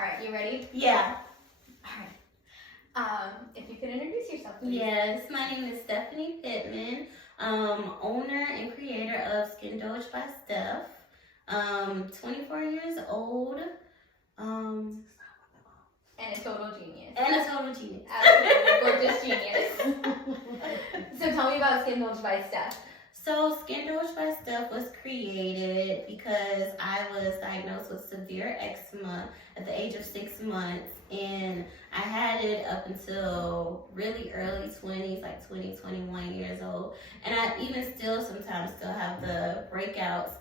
All right, you ready? Yeah. All right. If you could introduce yourself, please. Yes, my name is Stephenie Pittman, owner and creator of skindulgebysteph. 24 years old. And a total genius. Absolutely, gorgeous genius. So tell me about skindulgebysteph. So skindulgebysteph was created because I was diagnosed with severe eczema at the age of 6 months, and I had it up until really early 20s, like 20, 21 years old. And I even sometimes still have the breakouts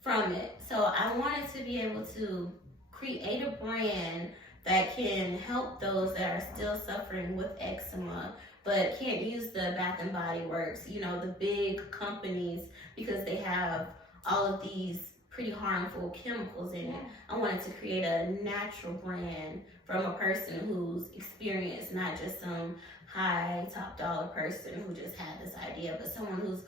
from it. So I wanted to be able to create a brand that can help those that are still suffering with eczema but can't use the Bath and Body Works, the big companies, because they have all of these pretty harmful chemicals in it. I wanted to create a natural brand from a person who's experienced, not just some high top dollar person who just had this idea, but someone who's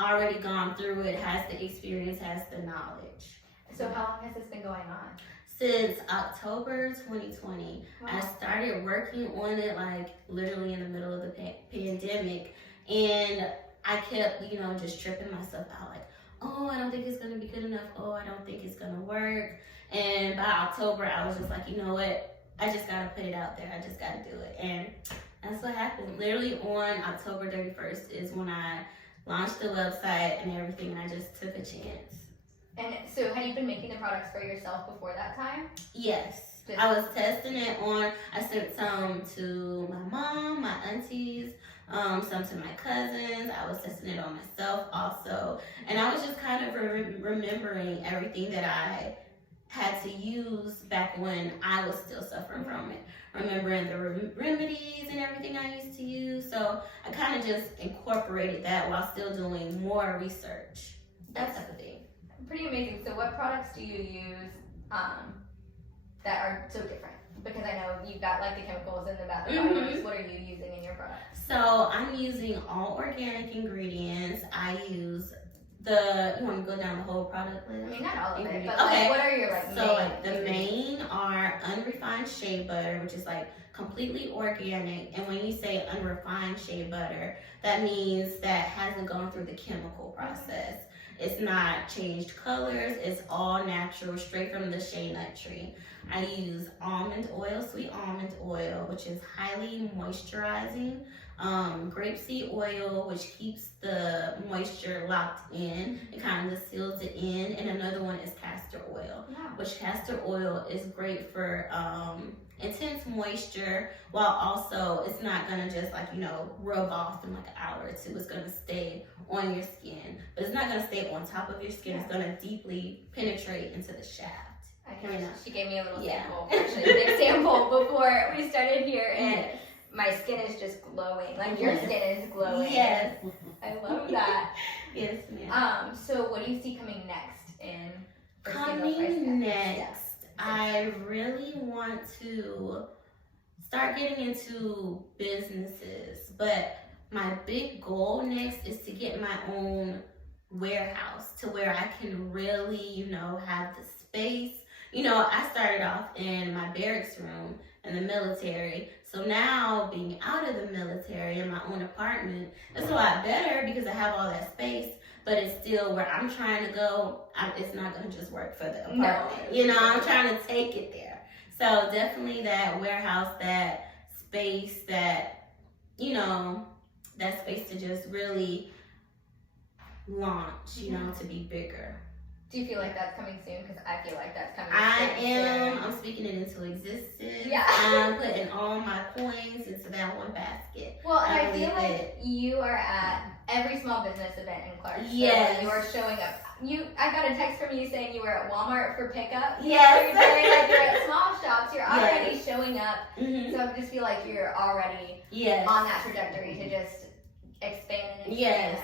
already gone through it, has the experience, has the knowledge. So how long has this been going on? Since October 2020. Wow. I started working on it like literally in the middle of the pandemic, and I kept, just tripping myself out like, oh, I don't think it's gonna be good enough. Oh, I don't think it's gonna work. And by October, I was just like, you know what? I just gotta put it out there. I just gotta do it. And that's what happened. Literally on October 31st is when I launched the website and everything, and I just took a chance. And so had you been making the products for yourself before that time? Yes. I was testing it on, I sent some to my mom, my aunties, some to my cousins. I was testing it on myself also. And I was just kind of remembering everything that I had to use back when I was still suffering from it. Remembering the remedies and everything I used to use. So I kind of just incorporated that while still doing more research. That type of thing. Pretty amazing. So what products do you use that are so different? Because I know you've got like the chemicals and the Bath and Body Works. What are you using in your products? So I'm using all organic ingredients. I use you want to go down the whole product list? I mean, not all of it, but okay. What are your the main are unrefined shea butter, which is like completely organic. And when you say unrefined shea butter, that means that hasn't gone through the chemical process. It's not changed colors. It's all natural, straight from the shea nut tree. I use almond oil, sweet almond oil, which is highly moisturizing. Grapeseed oil, which keeps the moisture locked in. It kind of seals it in. And another one is castor oil, which castor oil is great for intense moisture, while also it's not gonna just rub off in like an hour or two. It's gonna stay on your skin, but it's not gonna stay on top of your skin. It's gonna deeply penetrate into the shaft. She gave me a little sample, actually a big sample before we started here, and my skin is just glowing. Like your skin is glowing. Yes. I love that. Yes, ma'am. So what do you see coming next next? I really want to start getting into businesses, but my big goal next is to get my own warehouse to where I can really, have the space. I started off in my barracks room in the military. So now being out of the military in my own apartment, it's a lot better because I have all that space. But it's still where I'm trying to go. It's not going to just work for the apartment. No. I'm trying to take it there. So definitely that warehouse, that space, that space to just really launch, to be bigger. Do you feel like that's coming soon? Because I feel like that's coming soon. I'm speaking it into existence. Yeah. I'm putting all my coins into that one basket. Well, and I feel like you are at every small business event in Clark. Yes. So you are showing up. I got a text from you saying you were at Walmart for pickup. Yes. You're at small shops. You're already showing up. Mm-hmm. So I just feel like you're already on that trajectory to just expand and expand. Yes.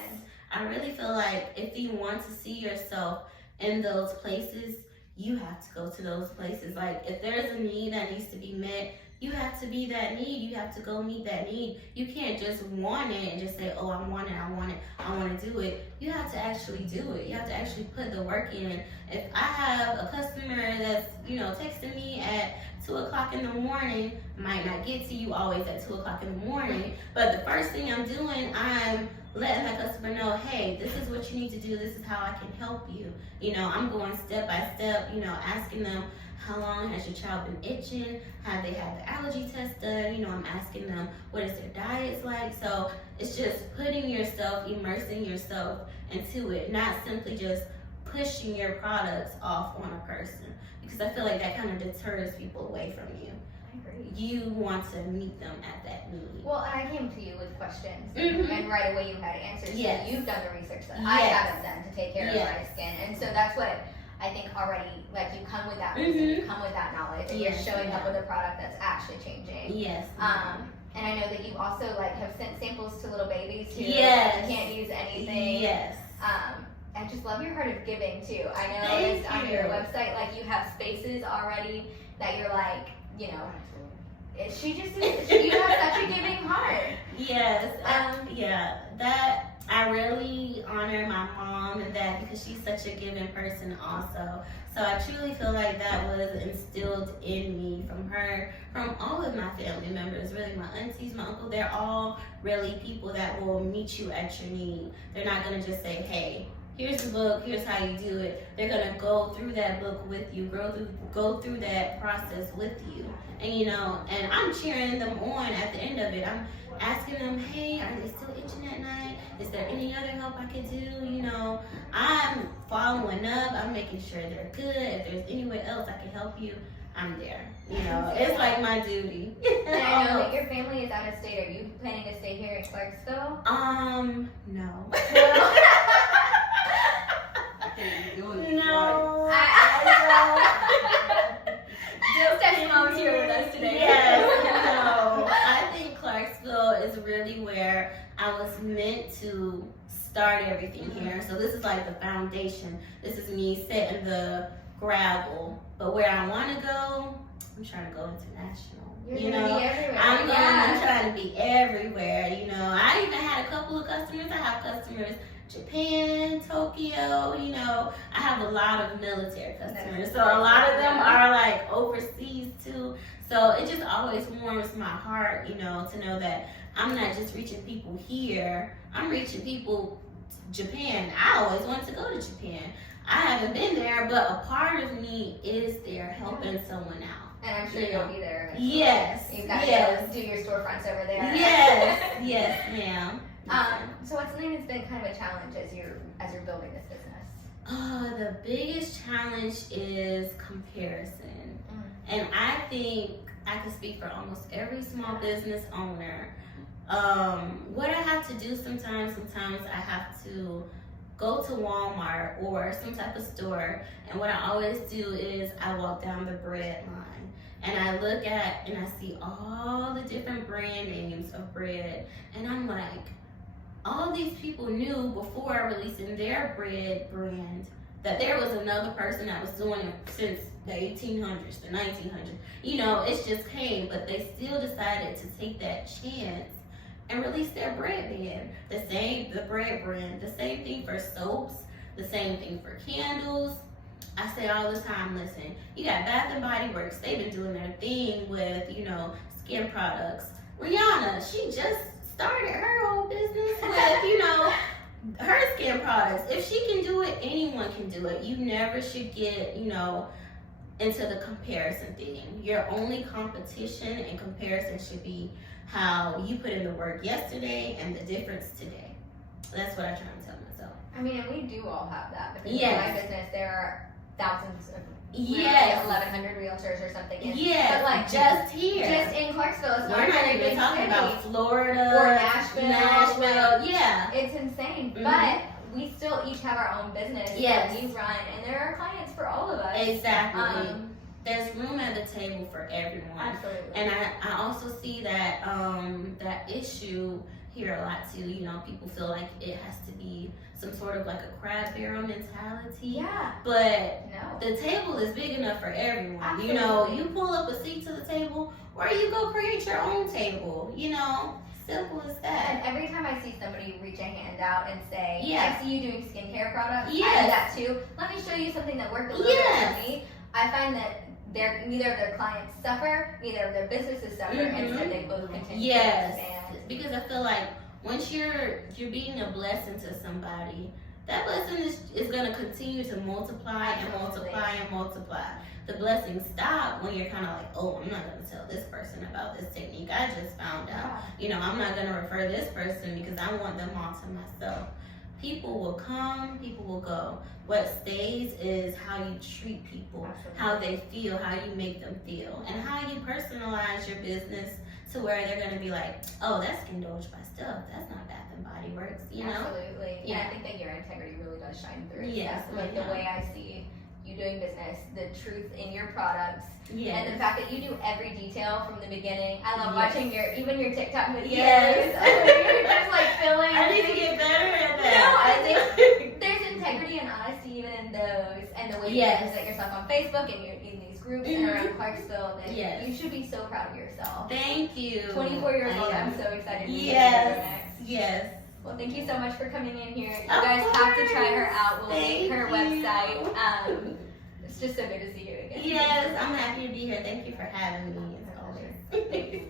I really feel like if you want to see yourself in those places, you have to go to those places. Like, if there's a need that needs to be met, you have to be that need. You have to go meet that need. You can't just want it and just say, oh, I want to do it. You have to actually do it. You have to actually put the work in. If I have a customer that's, texting me at 2 o'clock in the morning, might not get to you always at 2 o'clock in the morning, but the first thing I'm doing, I'm letting that customer know, hey, this is what you need to do. This is how I can help you. I'm going step by step, asking them, how long has your child been itching? Have they had the allergy test done? I'm asking them, what is their diets like? So it's just putting yourself, immersing yourself into it, not simply just pushing your products off on a person, because I feel like that kind of deters people away from you. I agree. You want to meet them at that need. Well, and I came to you with questions, Mm-hmm. and right away you had answers. Yes. So you've done the research that Yes. I haven't done to take care of Yes. my skin, and so that's what I think already, like, you come with that Mm-hmm. wisdom, you come with that knowledge, and Yes, you're showing up yeah. with a product that's actually changing. Yes. And I know that you also have sent samples to little babies who Yes. can't use anything. Yes. I just love your heart of giving too. I know Thank it's on you. your website, like, you have spaces already that you're like, you have such a giving heart. Yes. That I really honor my mom and that, because she's such a giving person also. So I truly feel like that was instilled in me from her, from all of my family members, really my aunties, my uncle. They're all really people that will meet you at your need. They're not going to just say, hey, here's the book, here's how you do it. They're going to go through that book with you, go through that process with you. And and I'm cheering them on at the end of it. I'm asking them, hey, are they still itching at night? Is there any other help I could do? I'm following up. I'm making sure they're good. If there's anywhere else I can help you, I'm there. It's like my duty. And I know that your family is out of state. Are you planning to stay here in Clarksville? No. No. Steph's mom's here with us today. Yes, no. I think Clarksville is really where I was meant to start everything here. So this is like the foundation. This is me setting the gravel. But where I want to go, I'm trying to go international. You're gonna be everywhere. I'm trying to be everywhere. I even had a couple of customers. I have customers Japan, Tokyo, I have a lot of military customers. So a lot of them are like overseas too. So it just always warms my heart, to know that I'm not just reaching people here, I'm reaching people Japan. I always wanted to go to Japan. I haven't been there, but a part of me is there helping someone out. And I'm sure you'll be there eventually. Yes. You've got to yes. do your storefronts over there. Yes, ma'am. So what's something that's been kind of a challenge as you're building this business? The biggest challenge is comparison. And I think I can speak for almost every small business owner. What I have to do sometimes I have to go to Walmart or some type of store, and what I always do is I walk down the bread line and I look at and I see all the different brand names of bread, and I'm like, all these people knew before releasing their bread brand that there was another person that was doing it since the 1800s, the 1900s. It just came, but they still decided to take that chance and release their bread brand. The bread brand, the same thing for soaps, the same thing for candles. I say all the time, listen, you got Bath and Body Works, they've been doing their thing with, skin products. Rihanna, she just started her whole business with, her skin products. If she can do it, anyone can do it. You never should get, into the comparison thing. Your only competition and comparison should be how you put in the work yesterday and the difference today. That's what I try to tell myself. I mean, and we do all have that, because Yes. in my business there are thousands of Yes. 1,100 realtors or something. Yes, but like just here. just in Clarksville, it's We're not very even big talking city. about Florida Or Nashville. Yeah. It's insane, Mhm. but we still each have our own business Yes. that we run, and there are clients for all of us. Exactly. There's room at the table for everyone. Absolutely. And I also see that that issue hear a lot too. You know, people feel like it has to be some sort of like a crab barrel mentality. Yeah. But No. the table is big enough for everyone. Absolutely. You know, you pull up a seat to the table, or you go create your own table. You know, simple as And that. every time I see somebody reach a hand out and say, Yeah. I see you doing skincare products, I Yes. do that too. Let me show you something that worked a little Yes. bit for me. I find that neither of their clients suffer, neither of their businesses suffer, Mhm. instead they both continue Yes, to expand. because I feel like once you're being a blessing to somebody, that blessing is gonna continue to multiply and multiply and multiply. The blessings stop when you're kind of like, oh, I'm not gonna tell this person about this technique I just found out. You know, I'm not gonna refer this person because I want them all to myself. People will come, people will go. What stays is how you treat people, Absolutely. how they feel, how you make them feel, and how you personalize your business to where they're gonna be like, oh, that's skindulgebysteph. That's not Bath and Body Works, you know? Absolutely. Yeah. And I think that your integrity really does shine through. Yes, That's like yeah. the way I see you doing business, the truth in your products, Yes. and the fact that you do every detail from the beginning. I love Yes. watching even your TikTok videos. Yes. You're just like filling. I need to get better at No, that. I think there's integrity and honesty even in those, and the way you Yes. present yourself on Facebook and you're in these groups and around Clarksville. That Yes. you should be so proud of yourself. Thank you. 24 years I old. am. I'm so excited. To see Yes. you next. Yes. Well, thank you so much for coming in here. You Of guys have to try her course. out. We'll link Thank her you. website. It's just so good to see you again. Yes, I'm happy to be here. Thank you for having me as always. Thanks.